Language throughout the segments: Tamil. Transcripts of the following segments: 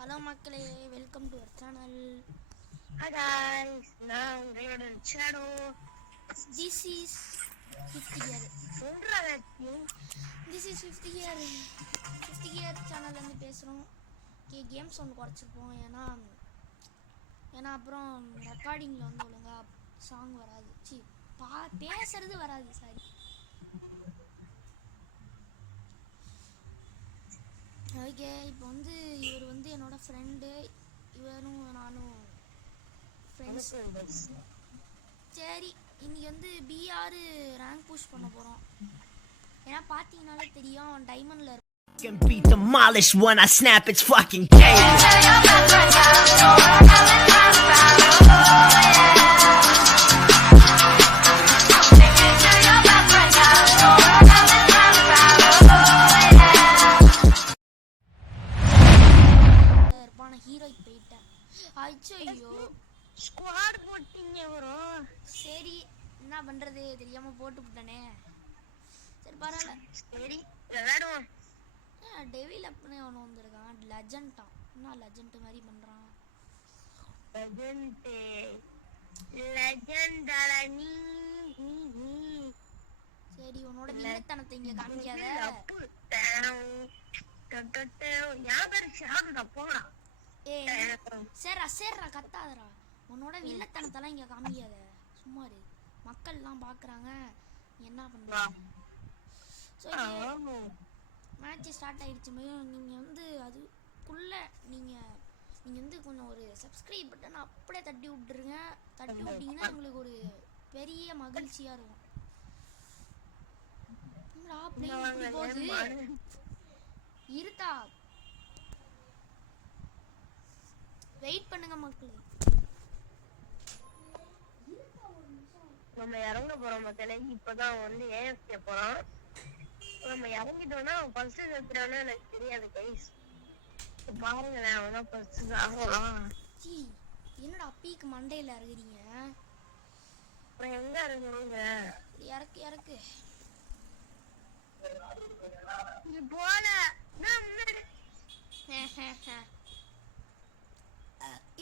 ஹலோ மக்களே, welcome to our channel. Hi guys, நான் உங்களோட shadow. This is 5th year. This is 5th year சேனல்ல இருந்து பேசுறோம். கேம்ஸ் ஒன்று குறைச்சிருப்போம். ஏன்னா அப்புறம் ரெக்கார்டிங்ல வந்து ஒழுங்கா சாங் வராது. பேசுறது வராது. சாரி. ஓகே, இப்போ வந்து இவர் வந்து என்னோட ஃப்ரெண்டு. இவரும் நானும் ஃப்ரெண்ட்ஸ். சரி, இன்னைக்கு வந்து BR ரேங்க் புஷ் பண்ண போகிறோம். ஏன்னா பார்த்தீங்கன்னாலே தெரியும், டைமண்டில் இருக்கும். Can be demolished when I snap its fucking cage. ஹீரோய்க்கு போயிட்டேன். ஐயோ, ஸ்குவாட் போட்டீங்க ப்ரோ. சரி, என்ன பண்றது தெரியாம போட்டு விட்டனே. சரி பரவாயில்ல, சரி விளையாடுவோம். டெவில் அப்பனே அவனு வந்திருக்கான். லெஜெண்டான். என்ன லெஜெண்ட் மாதிரி பண்றான். லெஜெண்டால நீ. சரி, உன்னோட வில்லத்தனத்தை இங்க காமிக்காத. சரிடா கத்தாதடா. உன்னோட வில்லத்தனத்தெல்லாம் இங்க காமிக்காத. சும்மா இரு, மக்கள்லாம் பாக்குறாங்க. என்ன பண்றாங்க? மேட்ச் ஸ்டார்ட் ஆயிடுச்சு. நீங்க வந்து அதுக்குள்ள நீங்க வந்து கொஞ்சம் ஒரு சப்ஸ்கிரைப் பட்டன் அப்படியே தட்டி விட்டுருங்க. தட்டி விட்டீங்கன்னா எங்களுக்கு ஒரு பெரிய மகிழ்ச்சியா இருக்கும். போகுது இருத்தா, வெயிட் பண்ணுங்க மக்களே. நம்ம இறங்க போறோம் மக்களே. இப்பதான் வந்து AFK போறோம். நம்ம இறங்கிட்டோம்னா ஃபர்ஸ்ட் செத்துறானே எனக்கு தெரியாது கைஸ். பாருங்களேன், அவன் ஃபர்ஸ்ட் ஆகலாம். என்னடா பீக்கு மண்டையில இறங்குறீங்க? அப்புறம் எங்க இறங்குறீங்க? இறக்கு இது போல நான் முன்னாடி.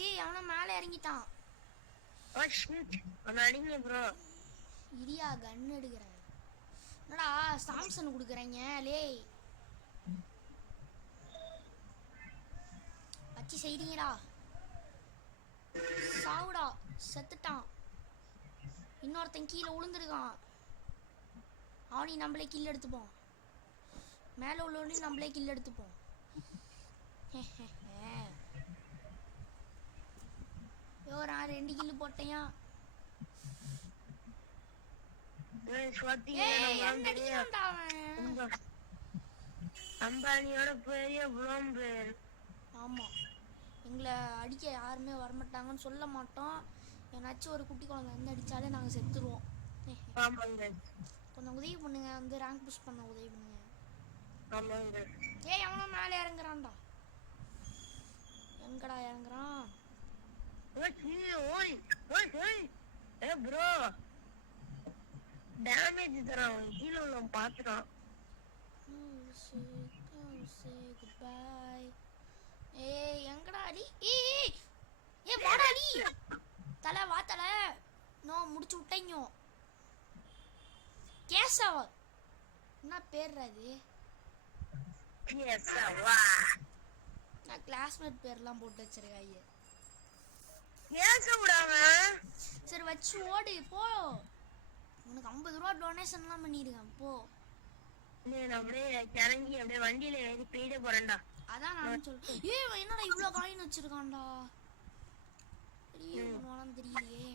ஏய், அவன மேல இறங்கிட்டான். ஓ ஷிட், அவன் அடிங்க ப்ரோ. இரியா கன் எடுக்கறேன். என்னடா சாம்சன் குடுக்குறீங்க? லேய் அச்சி செய்றீங்கடா. சாவுடா, செத்துட்டான். இன்னொருத்தன் கீழே விழுந்துருக்கான். அவனி நம்மளே கில் எடுத்துப்போம். மேல உள்ளவனி நம்மளே கில் எடுத்துப்போம். நான் 2 கில்லு போட்டேயா. அம்பானியோட பெரிய புலம்பு. ஆமா, எங்களை அடிக்க யாருமே வரமாட்டாங்கன்னு சொல்ல மாட்டோம். ஏன்னாச்சும் ஒரு குட்டி குழந்தை வந்து அடிச்சாலே நாங்க செத்துருவோம். கொஞ்சம் உதவி பண்ணுங்க, வந்து ரேங்க் புஷ் பண்ண உதவி பண்ணுங்க. ஏய், அவனும் மேலே இறங்குறான்டா. எங்கடா இறங்குறான்? ப்ரோ டேமேஜ் தரான். கீழே உள்ள பாத்துறான். ஏய் எங்கடா அடி? ஏய் வாடா அடி. தலை வா தலை. நோ முடிச்சு விட்டீங்க. கேசவா என்ன பேர் அது? கேசவா. நான் கிளாஸ்மேட் பேர்லாம் போட்டு வச்சிருக்காங்க. கேசவுடாம. சரி வச்சு ஓடு போ. உனக்கு 50 ரூபா டொனேஷன்லாம் பண்ணிருக்கேன் போ. நான் அப்படியே இறங்கி அப்படியே வண்டியில ஏறி போயிட போறேன்டா. அதான் நான் சொல்றேன். ஏய் என்னடா இவ்ளோ காயின் வச்சிருக்கான்டா. தெரியலையே.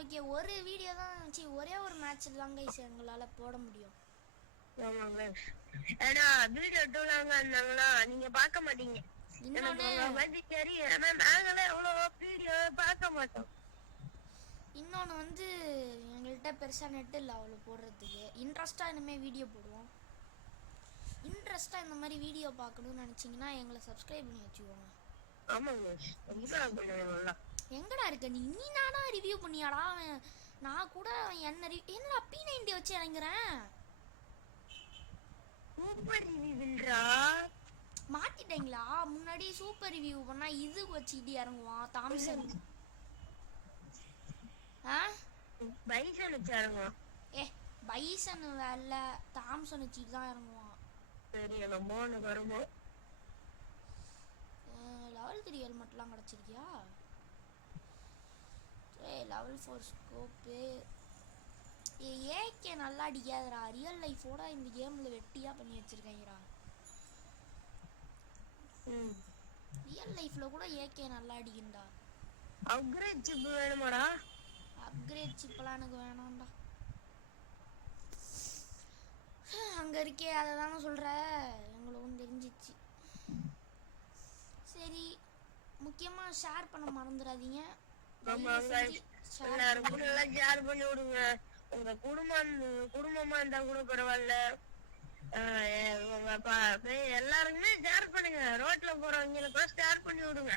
ஓகே, ஒரு வீடியோ தான், ஒரே ஒரு மேட்ச் தான் கைஸ் எங்களால போட முடியும். ஏன்னா வீடியோ டூலாங்க இருந்தாங்களா, நீங்க பார்க்க மாட்டீங்க. இன்னொன்னு வந்து எங்கள்கிட்ட பெருசா நெட் இல்லை அவ்வளோ போடுறதுக்கு. இன்ட்ரெஸ்டா இனிமே வீடியோ போடுவோம். இன்ட்ரெஸ்டா இந்த மாதிரி வீடியோ பார்க்கணும்னு நினைச்சீங்கன்னா எங்களை சப்ஸ்கிரைப் பண்ணி வச்சுக்கோங்க. எங்கடா இருக்க நீ? நானா ரிவ்யூ பண்ணியாடா? நான் கூட என்னடா P90 வச்சு இறங்குறேன். மாத்திட்டீங்களா? முன்னாடி சூப்பர் ரிவ்யூ பண்ணா இது வச்சுக்கிட்டு இறங்குவான் தாம்சன். ஆ பைசன் வச்சாருங்க. ஏ பைசன் வேல தாம்சன் வச்சுட்டு தான் இறங்குவான். சரி நம்ம ஒன்று வருவோம். லெவல் 3 ஹெல்மெட்லாம் கிடச்சிருக்கியா? Level 4 scope. ஏகே நல்லா அடிக்காதடா. ரியல் லைஃபோட இந்த கேமில் வெட்டியாக பண்ணி வச்சுருக்காங்கடா. ரியல் லைஃப்பில் கூட ஏகே நல்லா அடிக்குண்டா. அப்கிரேட் சிப் வேணுமாடா? அப்கிரேட் சிப்லாம் எனக்கு வேணாம்டா. அங்கே இருக்கே அதை தானே சொல்கிற, எங்களுக்கும் தெரிஞ்சிச்சு. சரி, முக்கியமாக ஷேர் பண்ண மறந்துடாதீங்க. எல்லாருக்கும் நல்லா ஷேர் பண்ணி விடுங்க. உங்க குடும்பமா இருந்தா கூட பரவாயில்ல, எல்லாருக்குமே ஷேர் பண்ணுங்க. ரோட்ல போறவங்க கூட ஷேர் பண்ணி விடுங்க.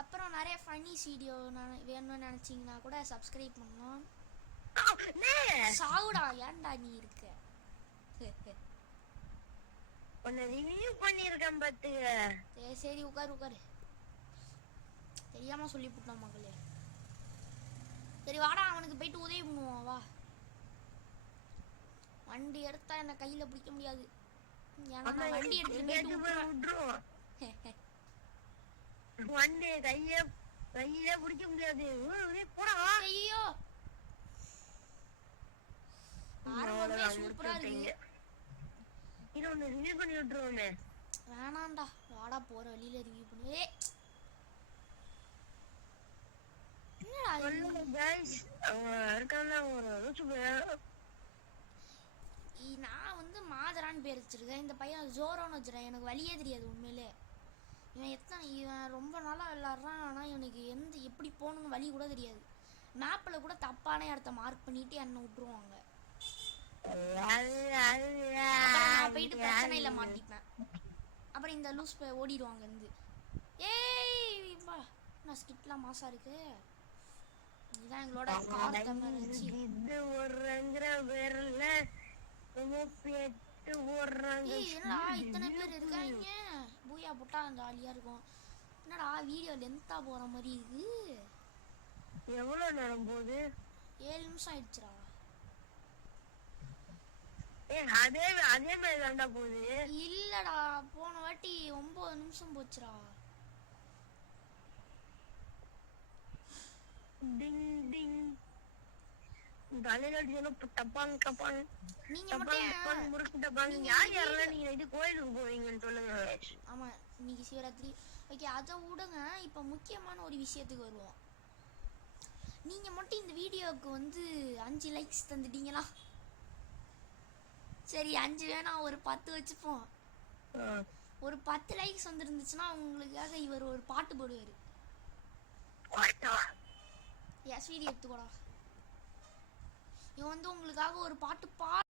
அப்புறம் நிறைய ஃபன்னி வீடியோ வேணும்னு நினைச்சீங்கன்னா கூட சப்ஸ்கிரைப் பண்ணலாம். சாவுடா, ஏன்டா நீ இருக்க? உன்னை ரிவ்யூ பண்ணிருக்கேன் பாத்துங்க. சரி உட்காரு. தெரியாம சொல்லி போட்டோம் மக்களே. சரி வாடா, அவனுக்கு போயிட்டு உதவி பண்ணுவோம் வா. வண்டி எடுத்தா என்ன கையில பிடிக்க முடியாது. ஏன்னா நான் வண்டி எடுத்துட்டு போயிட்டு விட்டுருவோம். வண்டி கையில பிடிக்க முடியாது. போடா. ஐயோ ஆரம்பமே சூப்பரா இருக்கு. இது ஒண்ணு ரிவ்யூ பண்ணி விட்டுருவோமே. வேணாம்டா, வாடா போற வழியில ரிவ்யூ பண்ணு. என்னடா சொல்லுங்க गाइस, இருக்கானே ஒரு நான் வந்து மாதரான்னு பேர் வச்சிருக்கேன். இந்த பையன் ஜோரோன்னு வச்சிருக்கேன். எனக்கு வழியே தெரியாது உண்மையிலே. இவன் ரொம்ப நாளாக விளாட்றான். ஆனால் இவனுக்கு எப்படி போகணுன்னு வழி கூட தெரியாது. மேப்பில் கூட தப்பான இடத்த மார்க் பண்ணிட்டு என்னை விட்டுருவாங்க. நான் போயிட்டு பிரச்சனையில் மாட்டிப்பேன். அப்புறம் இந்த லூஸ் ஓடிடுவாங்க இருந்து. ஏய் நான் ஸ்கிட்லாம் மாசா இருக்கு. இதுதான் எங்களோட கார் தமிழ் வச்சு இது ஒருங்கிற பேர்ல என்னடா இத்தனை பேர் இருக்காங்க. பூயா போட்டா ஜாலியா இருக்கும். என்னடா வீடியோ லென்த்தா போற மாதிரி இருக்கு. எவ்வளவு நேரம் போகுது? 7 நிமிஷம் ஆயிடுச்சுடா. அதே மாதிரி தான்டா போகுது. இல்லடா, போன வாட்டி 9 நிமிஷம் போச்சுடா. டிங் டிங் தலையில டப்பாங் கப்பாங். நீங்க மட்டும் முறுக்கு டப்பாங். யாரெல்லாம் நீங்க இது கோயிலுக்கு போவீங்கன்னு சொல்லுங்க. ஆமா, இன்னைக்கு சிவராத்திரி. ஓகே, அதை விடுங்க. இப்போ முக்கியமான ஒரு விஷயத்துக்கு வருவோம். நீங்க மட்டும் இந்த வீடியோவுக்கு வந்து 5 லைக்ஸ் தந்துட்டீங்களா? சரி 5 வேணாம், ஒரு 10 வச்சுப்போம். ஒரு 10 லைக்ஸ் வந்துருந்துச்சுன்னா உங்களுக்காக இவர் ஒரு பாட்டு போடுவாரு. எஸ் வீடியோ எடுத்துக்கோடா. இவன் வந்து உங்களுக்காக ஒரு பாட்டு